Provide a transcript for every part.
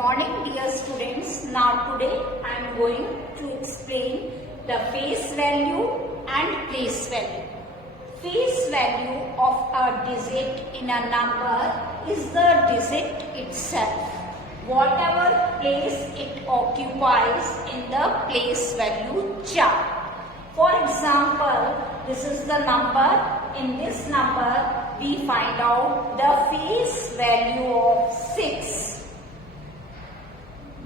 morning dear students. Now today I am going to explain the face value and place value. Face value of a digit in a number is the digit itself, whatever place it occupies in the place value chart. For example, this is the number. In this number we find out the face value of 6.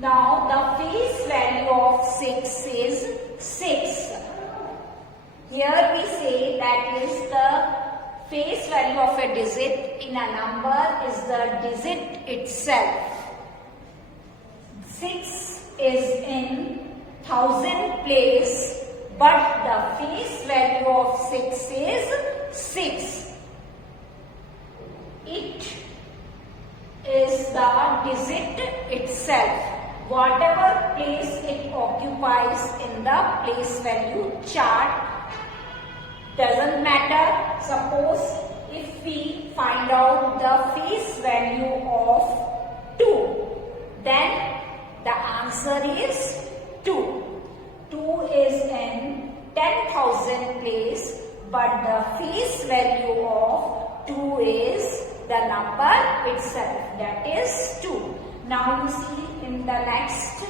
Now the face value of 6 is 6. Here we say that is the face value of a digit in a number is the digit itself. 6 is in thousand place, but the face value of 6 is 6. It is the digit itself, whatever place it occupies in the place value chart. Doesn't matter. Suppose if we find out the face value of 2, then the answer is 2. 2 is in 10,000 place, but the face value of 2 is the number itself, that is 2. Now you see in the next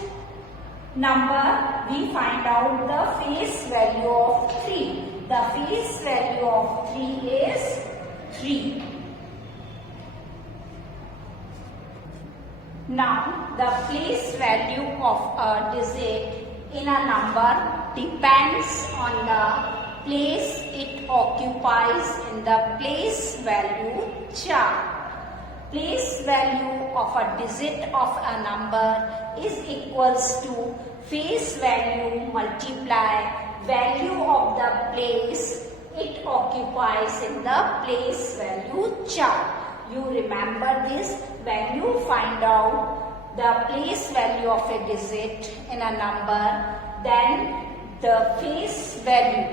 number we find out the face value of 3. The face value of 3 is 3. Now the place value of a digit in a number depends on the place it occupies in the place value chart. Place value of a digit of a number is equals to face value multiply value of the place it occupies in the place value chart. You remember this, when you find out the place value of a digit in a number, then the face value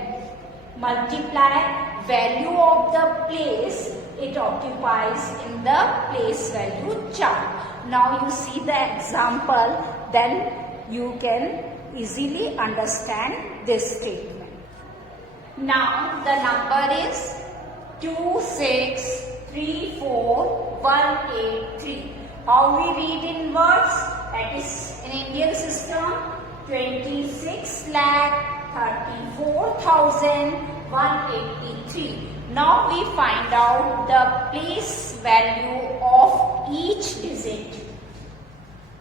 multiply value of the place it occupies in the place value chart. Now you see the example, then you can easily understand this statement. Now the number is 2634183. How we read in words? That is in Indian system 26,34,183. Now we find out the place value of each digit.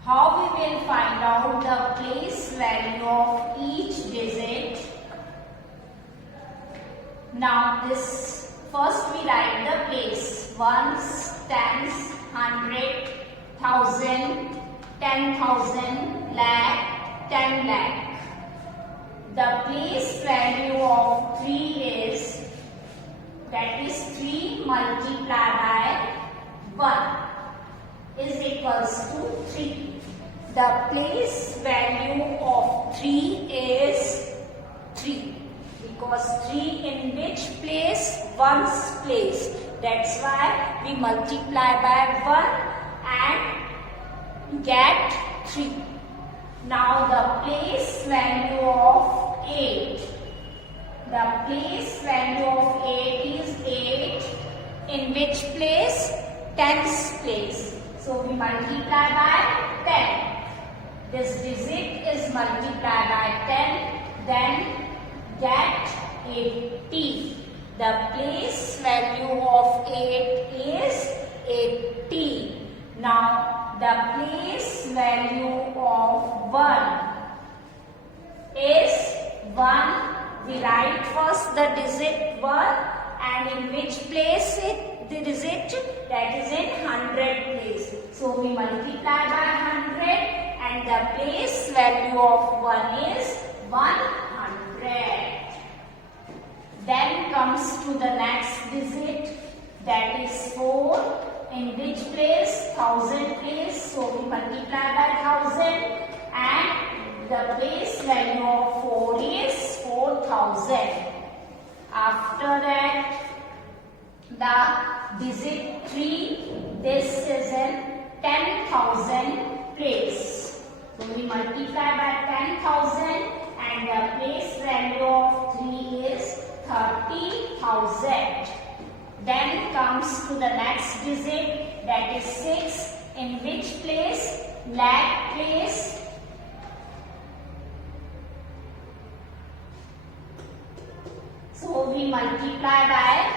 How we will find out the place value of each digit? Now this, first we write the place. Ones, tens, hundred, thousand, 10,000, lakh, 10 lakh. The place value of 3 is, that is 3 multiplied by 1 is equals to 3. The place value of 3 is 3. Because 3 in which place? 1's place. That's why we multiply by 1 and get 3. Now the place value of 8. The place value of 8 is 8. In which place? 10's place. So we multiply by 10. This digit is multiplied by 10. Then get 80. The place value of 8 is 80. Now the place value of 1 is 1. We write first the digit 1 and in which place the digit? That is in 100 place. So we multiply by 100 and the place value of 1 is 100. Then comes to the next digit, that is 4. In which place? 1000 place. So we multiply by 1000 and the place value of 4 is 4000. After that, the digit 3, this is in 10,000 place. 30,000. Then comes to the next digit, that is 6. In which place? Lakh place. So we multiply by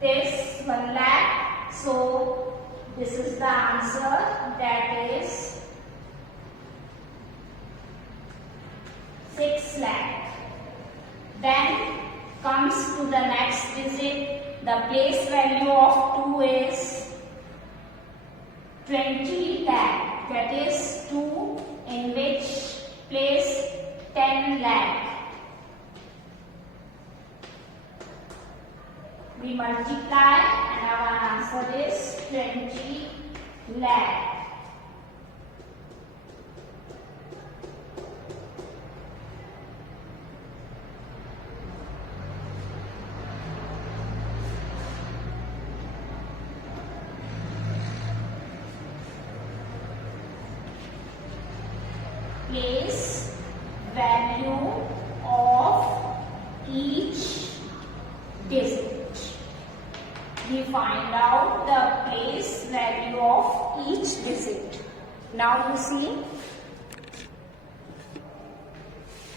this 1 lakh. So this is the answer, that is 6 lakh. Then comes to the next digit. The place value of 2 is 20 lakh. That is 2 in which place? 10 lakh. We multiply and our answer is 20 lakh. Place value of each digit. We find out the place value of each digit. Now you see,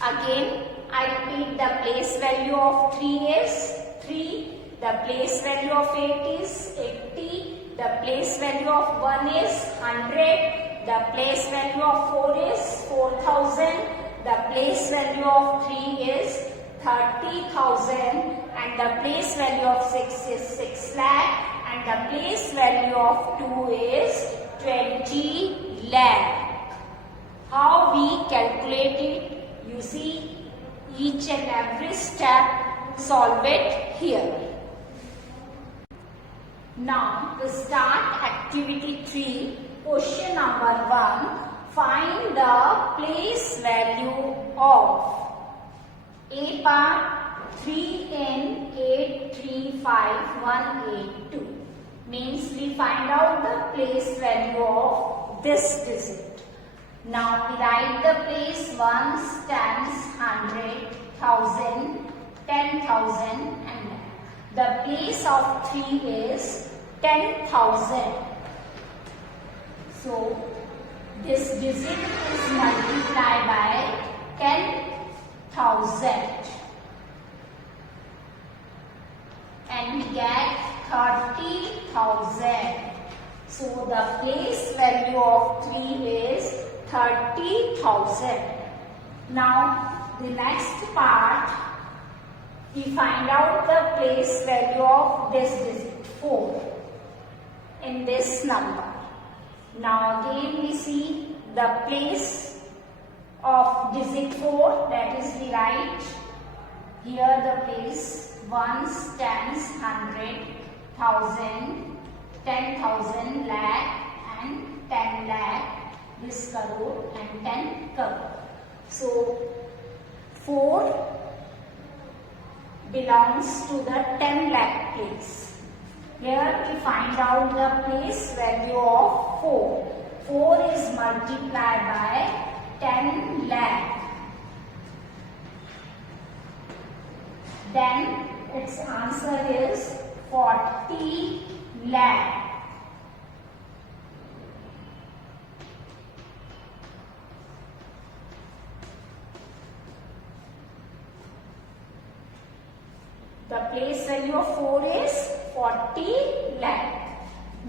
again I repeat, the place value of 3 is 3, the place value of 8 is 80, the place value of 1 is 100, the place value of 4 is 4,000, the place value of 3 is 30,000, and the place value of 6 is 6 lakh, and the place value of 2 is 20 lakh. How we calculate it? You see, each and every step, solve it here. Now to start activity 3, question number 1, find the place value of A part 3N835182. Means we find out the place value of this digit. Now we write the place ones, tens, 100, 1,000, 10,000 and the place of 3 is 10,000. So this digit is multiplied by 10,000 and we get 30,000. So the place value of 3 is 30,000. Now the next part, we find out the place value of this digit 4 in this number. Now again we see the place of digit 4, that is we write here the place ones, tens, 100, 1,000, 10,000, lakh and 10 lakh, this crore and 10 crore. So 4 belongs to the 10 lakh place. Here we find out the place value of 4. 4 is multiplied by 10 lakh. Then its answer is 40 lakh. The place value of 4 is 40 lakh.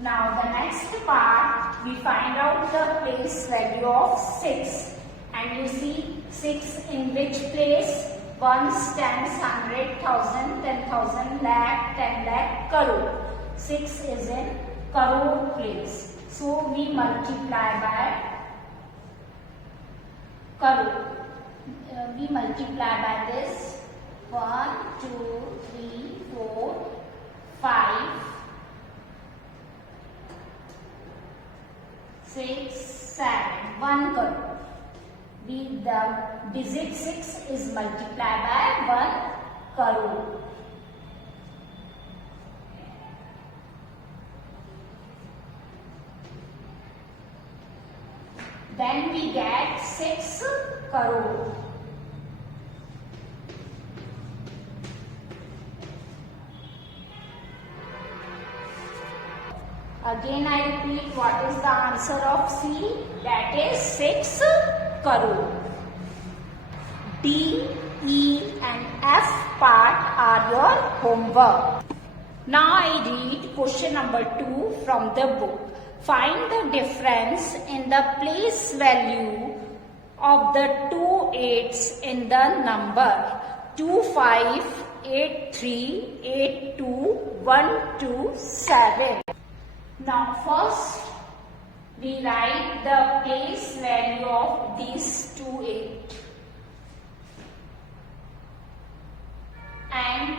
Now the next part, we find out the place value of 6. And you see 6 in which place? Ones, tens, 100, 1,000, 10,000, lakh, 10 lakh, crore. 6 is in crore place. So we multiply by crore. We multiply by this 1, 2, 3, 4, 5, 6, 7, 1 crore. The digit 6 is multiplied by 1 crore. Then we get 6 crore. Again I repeat, what is the answer of C? That is 6 crore. D, E and F part are your homework. Now I read question number 2 from the book. Find the difference in the place value of the two 8s in the number 25838212 Now first we write the place value of these two 8. And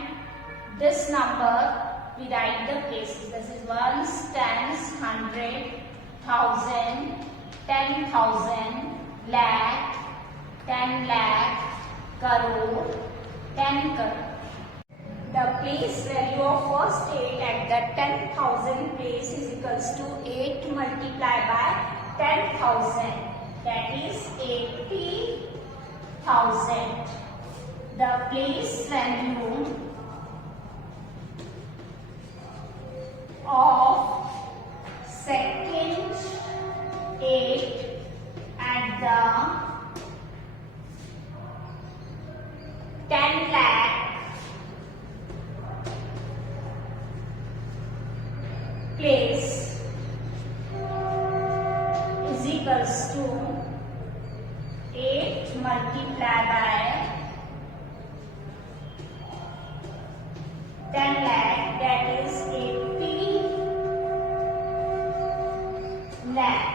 this number we write the places. This is ones, tens, 100, 1000, 10,000, lakh, 10 lakh, crore, 10 crore. The place value of first 8 at the 10,000 place is equals to 8 multiplied by 10,000. That is 80,000. The place value of second 8 at the 10 lakh place is equals to 8 multiplied by 10 lakh, that is 80 lakh.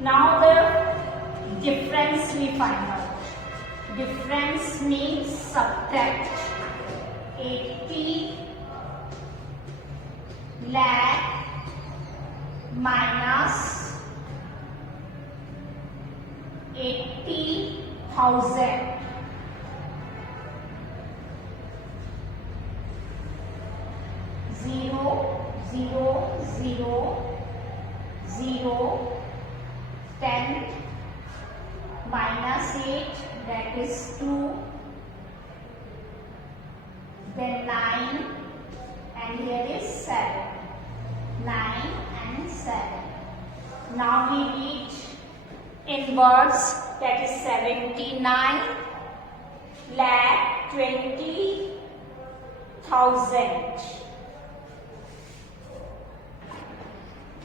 Now the difference we find out. Difference means subtract 80 lakh minus 80,000. Zero, zero, zero, zero, 10 minus 8, that is 2, then 9, and here is 7. 9 and 7. Now we read in words, that is 79 lakh 20,000.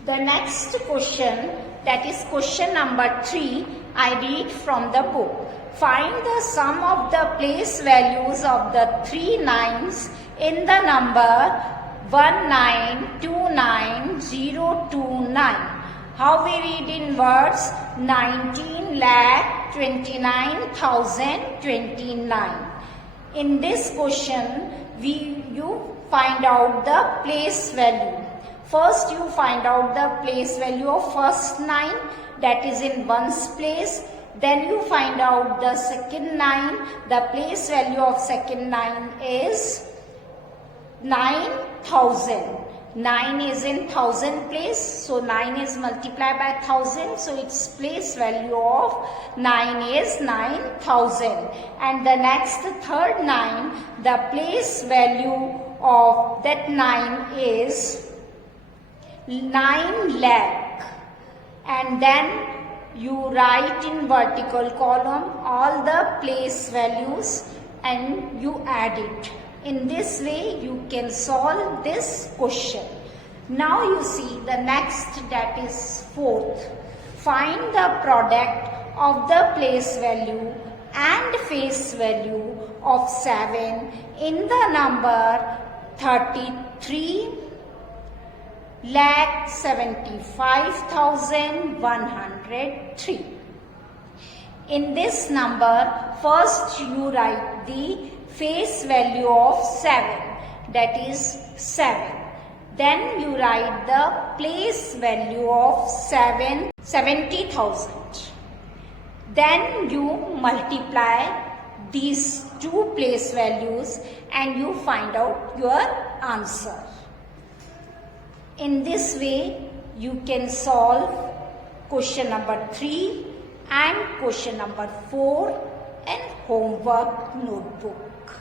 The next question, that is question number 3, I read from the book. Find the sum of the place values of the 3 9s in the number 1929029. How we read in words? 19 lakh 29,029. In this question, you find out the place value. First, you find out the place value of first 9, that is in ones place. Then you find out the second 9. The place value of second 9 is 9,000. 9 is in 1000 place, so 9 is multiplied by 1000, so its place value of 9 is 9,000. And the next third 9, the place value of that 9 is 9 lakh. And then you write in vertical column all the place values and you add it. In this way you can solve this question. Now you see the next, that is fourth. Find the product of the place value and face value of 7 in the number 33,75,103. In this number, first you write the face value of 7, that is 7. Then you write the place value of 70,000. Then you multiply these two place values and you find out your answer. In this way, you can solve question number 3 and question number 4 in homework notebook.